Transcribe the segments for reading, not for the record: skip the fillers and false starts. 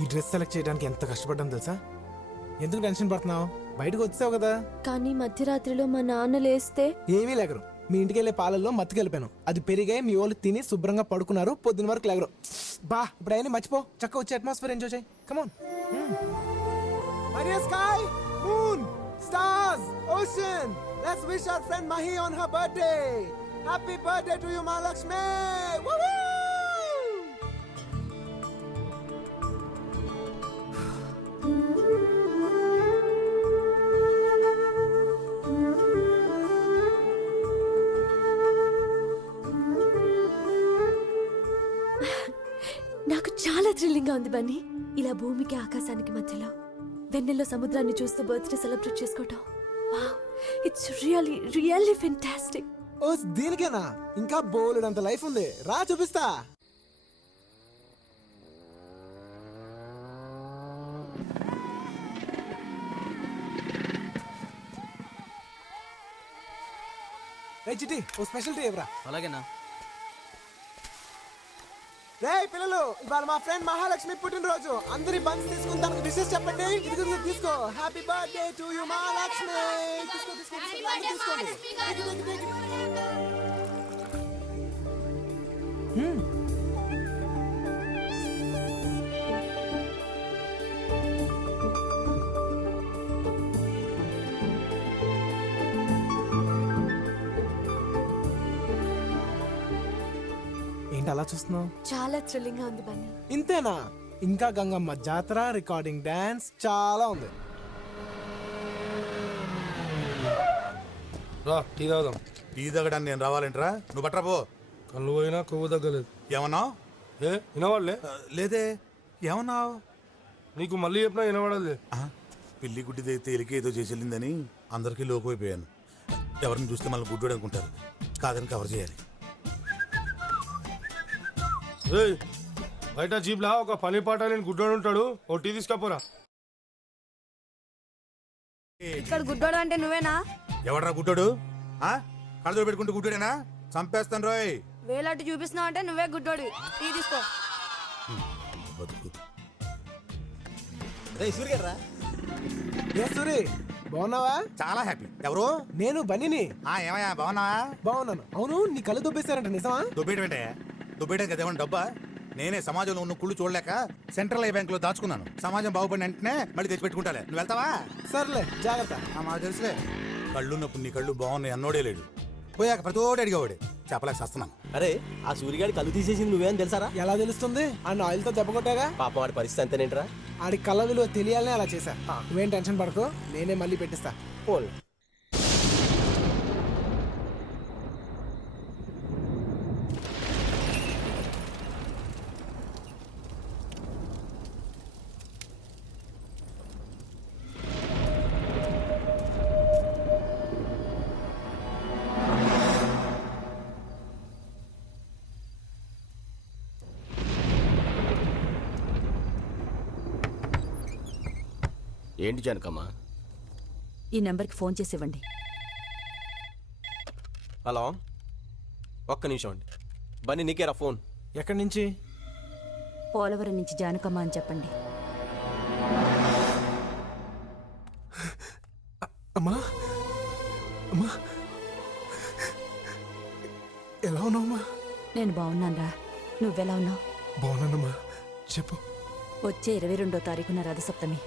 ఈ dress select చేయడానికి ఎంత కష్టపడ్డాను తెలుసా? ఎందుకు టెన్షన్ పడుతున్నావు? బయటకు వచ్చావు కదా. కానీ మధ్యరాత్రిలో మా నాన్న లేస్తే ఏమీ లేకరు. మీ ఇంటికి వెళ్ళే పాలల్లో మత్తుకెళ్ళిపోయాను. అది పెరిగాయి, మీ వాళ్ళు తిని శుభ్రంగా పడుకున్నారు. పొద్దున వరకు లేగరు. బా ఇప్పుడు అయినా మర్చిపో. చక్కగా వచ్చి అట్మాస్ఫియర్ ఎంజాయ్ చేయి. Come on. Sky, moon, stars, ocean. Let's wish our friend Mahi on her birthday. Happy birthday to you Mahalakshmi. నాకు చాలా థ్రిల్లింగ్ గా ఉంది బన్నీ. ఇలా భూమికి ఆకాశానికి మధ్యలో వెన్నెల్లో సముద్రాన్ని చూస్తూ బర్త్డే సెలబ్రేట్ చేసుకోవటం. Wow, it's really really fantastic. ఓ దీనికేనా? ఇంకా బోలెడంత లైఫ్ ఉంది. రా చూపిస్తా. రే చిట్టి, ఓ స్పెషల్ టీ ఇవ్వరా. అలాగేనా? రే పిల్లలు, ఇవాళ మా ఫ్రెండ్ మహాలక్ష్మి పుట్టినరోజు. అందరి బండ్స్ తీసుకుని తనకు విషెస్ చెప్పండి. ఇదిగో తీసుకో. Happy birthday to you Mahalakshmi. తీసుకోండి. ఏంటి అలా చూస్తున్నావు? చాలా థ్రిల్లింగ్ గా ఉంది బన్నీ. ఇంతేనా? ఇంకా గంగమ్మ జాతర, రికార్డింగ్ డాన్స్ చాలా ఉంది. రా టీ తాగుదాం. టీ తగ్గడానికి నేను రావాలంటరా? నువ్వు బట్రా పో. కళ్ళు పోయినా కొవ్వు తగ్గలేదు. ఏమన్నావు? ఏ వినవాళ్ళే? లేదే. ఏమన్నావు? నీకు మళ్ళీ చెప్పినా వినవాడలే. పిల్లి గుడ్డి తేలిక ఏదో చేసేళ్ళిందని అందరికీ లోకమైపోయాను. ఎవరిని చూస్తే మళ్ళీ గుడ్డు అనుకుంటారు. కాదని కవర్ చేయాలి. బయట జీప్లా ఒక పని పాట నేను గుడ్డోడు ఉంటాడు. O T తీసుకపోరా. ఇక్కడ గుడ్డోడు అంటే నువ్వేనా? ఎవడరా గుడ్డోడు? కళ్ళతో పెట్టుకుంటూ గుడ్డోడేనా? చంపేస్తాను రోయ్. వేలాంటి చూపిస్తున్నావు అంటే నువ్వే గుడ్డోడి. టీ తీసుకో. బతుకు. సూరి, బాగున్నావా? చాలా హ్యాపీ. ఎవరు? నేను బన్నీని. ఏమయ్యా బాగున్నావా? బాగున్నాను. అవును, నీ కళ్ళు దుబ్బేశారంట, నిజమా? దుబ్బేయటంటే దుబ్బేయడం కదా ఏమన్నా డబ్బా? నేనే సమాజంలో ఉన్న కుళ్ళు చూడలేక సెంట్రల్ బ్యాంక్ లో దాచుకున్నాను. సమాజం బాగుపడిన వెంటనే మళ్ళీ తెచ్చి పెట్టుకుంటాలే. నువ్వు వెళ్తావా? సర్లే, జాగ్రత్త. మాకు తెలుసులే. కళ్ళున్నప్పుడు నీ కళ్ళు బాగున్నాయి అన్నోడే లేడు. పోయాక ప్రతోడు అడిగేవాడే. చెప్పలేక వస్తున్నాను. అరే ఆ సూర్యగాడి కళ్ళు తీసేసింది నువ్వేం తెలుసారా? ఎలా తెలుస్తుంది? ఆ ఆయిల్ తో దెబ్బ కొట్టాగా. పాపం వాడి పరిస్థితి అంతేనేంట్రా? ఆడి కళ్ళ విలువ తెలియాలనే అలా చేశా. నువ్వేం టెన్షన్ పడకు, నేనే మళ్ళీ పెట్టిస్తా. పోల్. ఏంటి జానకమ్మ? ఈ నెంబర్కి ఫోన్ చేసి ఇవ్వండి. హలో, ఒక్క నిమిషం అండి. బన్నీ నీకేరా ఫోన్. ఎక్కడి నుంచి? పోలవరం నుంచి జానకమ్మ అని చెప్పండి. అమ్మా, అమ్మా, ఎలా ఉన్నావమ్మా? నేను బాగున్నానురా. నువ్వెలా ఉన్నావు? బాగున్నానమ్మా. చెప్పు. వచ్చే 22వ తారీఖున రథసప్తమి.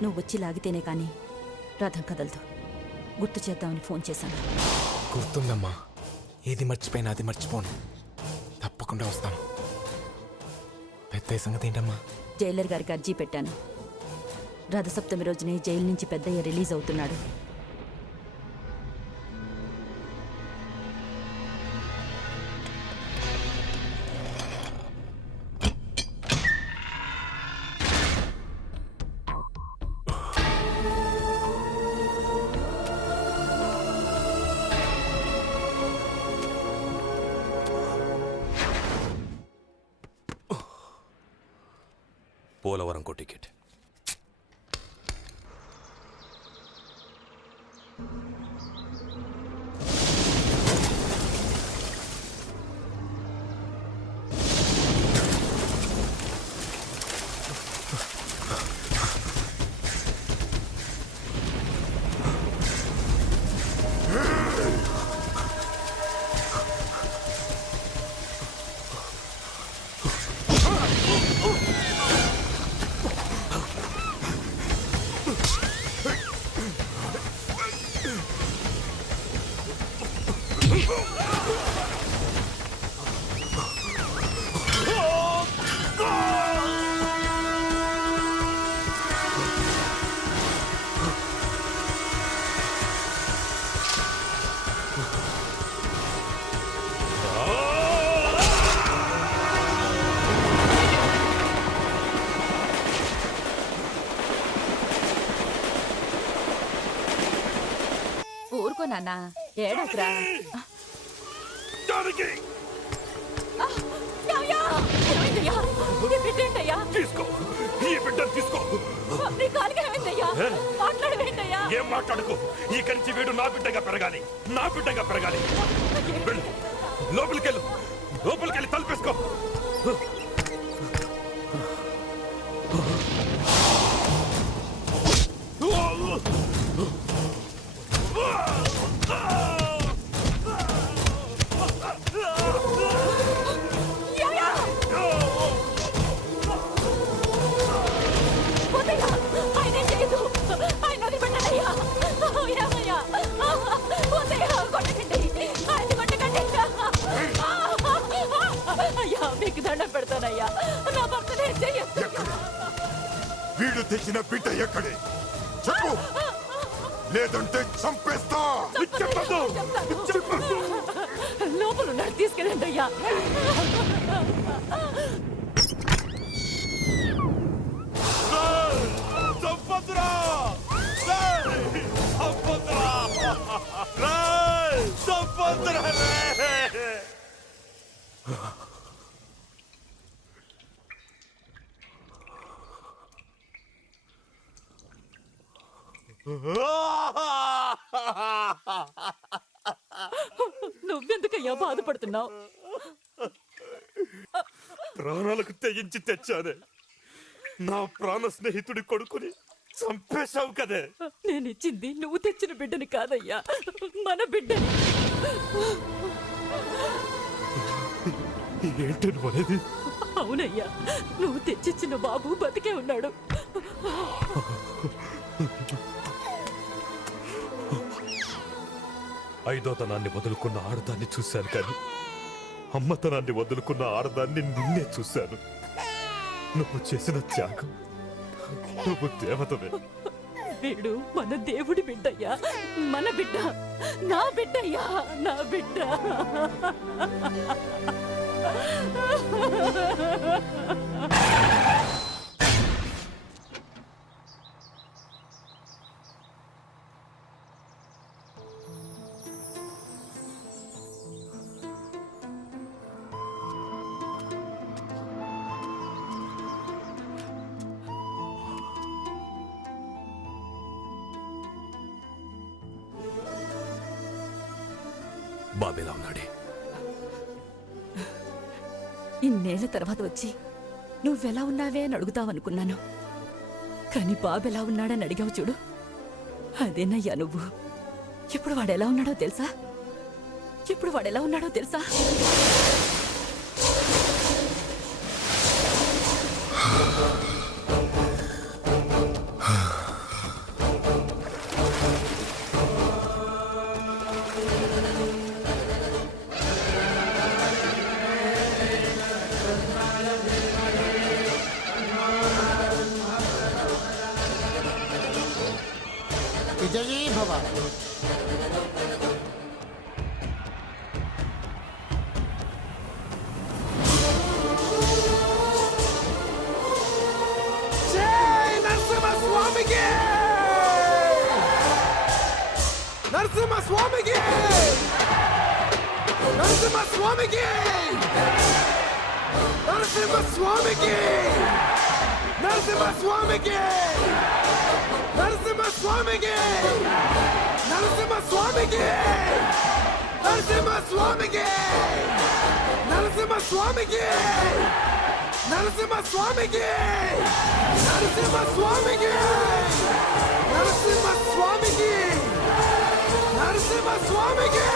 నువ్వు వచ్చి లాగితేనే కానీ రథం కదలదు. గుర్తు చేద్దామని ఫోన్ చేశాను. గుర్తుందమ్మా. ఏది మర్చిపోయినా అది మర్చిపోను. తప్పకుండా వస్తాను. పెద్ద సంగతి ఏంటమ్మా? జైలర్ గారికి అర్జీ పెట్టాను. రథసప్తమి రోజునే జైలు నుంచి పెద్దయ్య రిలీజ్ అవుతున్నాడు. పోలవరంకో టికెట్. ఊరుకో నాన్న ఏడకురా. తీసుకో ఈ బిడ్డను తీసుకో. ఏం మాట్లాడుకో. ఇక్కడి నుంచి వీడు నా బిడ్డగా పెరగాలి, నా బిడ్డగా పెరగాలి. వెళ్ళు, లోపలికెళ్ళు, లోపలికెళ్ళి తలుపేసుకో. మీకు దండం పెడతానయ్యా, నా భర్తనే చెయ్యొద్దు. వీడు తెచ్చిన బిడ్డ ఎక్కడే చెప్పు, లేదంటే చంపేస్తా. లోపల ఉన్నాడు, తీసుకెళ్ళండి అయ్యా. నువ్వెందుకయ్యా బాధపడుతున్నావు? ప్రాణాలకు తెగించి తెచ్చానే, నా ప్రాణ స్నేహితుడి కొడుకుని చంపేశావు కదే. నేనిచ్చింది నువ్వు తెచ్చిన బిడ్డని కాదయ్యా, మన బిడ్డని. ఏంటి నువ్వనేది? అవునయ్యా, నువ్వు తెచ్చిచ్చిన బాబు బతికే ఉన్నాడు. ఐదోతనాన్ని వదులుకున్న ఆడదాన్ని చూశాను, కానీ అమ్మతనాన్ని వదులుకున్న ఆడదాన్ని నిన్నే చూశాను. నువ్వు చేసిన త్యాగం, నువ్వు దేవతవే. వీడు మన దేవుడి బిడ్డయ్యా, మన బిడ్డ, నా బిడ్డయ్యా, నా బిడ్డ. బాబేలా ఉన్నాడే? ఇన్నేళ్ల తర్వాత వచ్చి నువ్వెలా ఉన్నావే అని అడుగుతావనుకున్నాను, కానీ బాబెలా ఉన్నాడని అడిగావు చూడు, అదేనయ్యా నువ్వు. ఇప్పుడు వాడెలా ఉన్నాడో తెలుసా? ఇప్పుడు వాడెలా ఉన్నాడో తెలుసా? విజయీ భవ. నరసింహస్వామికి, నరసింహస్వామికి, నరసింహస్వామికి, నరసింహస్వామికి, నరసింహస్వామికి, నరసింహస్వామికి, నరసింహస్వామికి, నరసింహస్వామికి, నరసింహస్వామికి, నరసింహస్వామికి, నరసింహస్వామికి, నరసింహస్వామికి, నరసింహస్వామికి.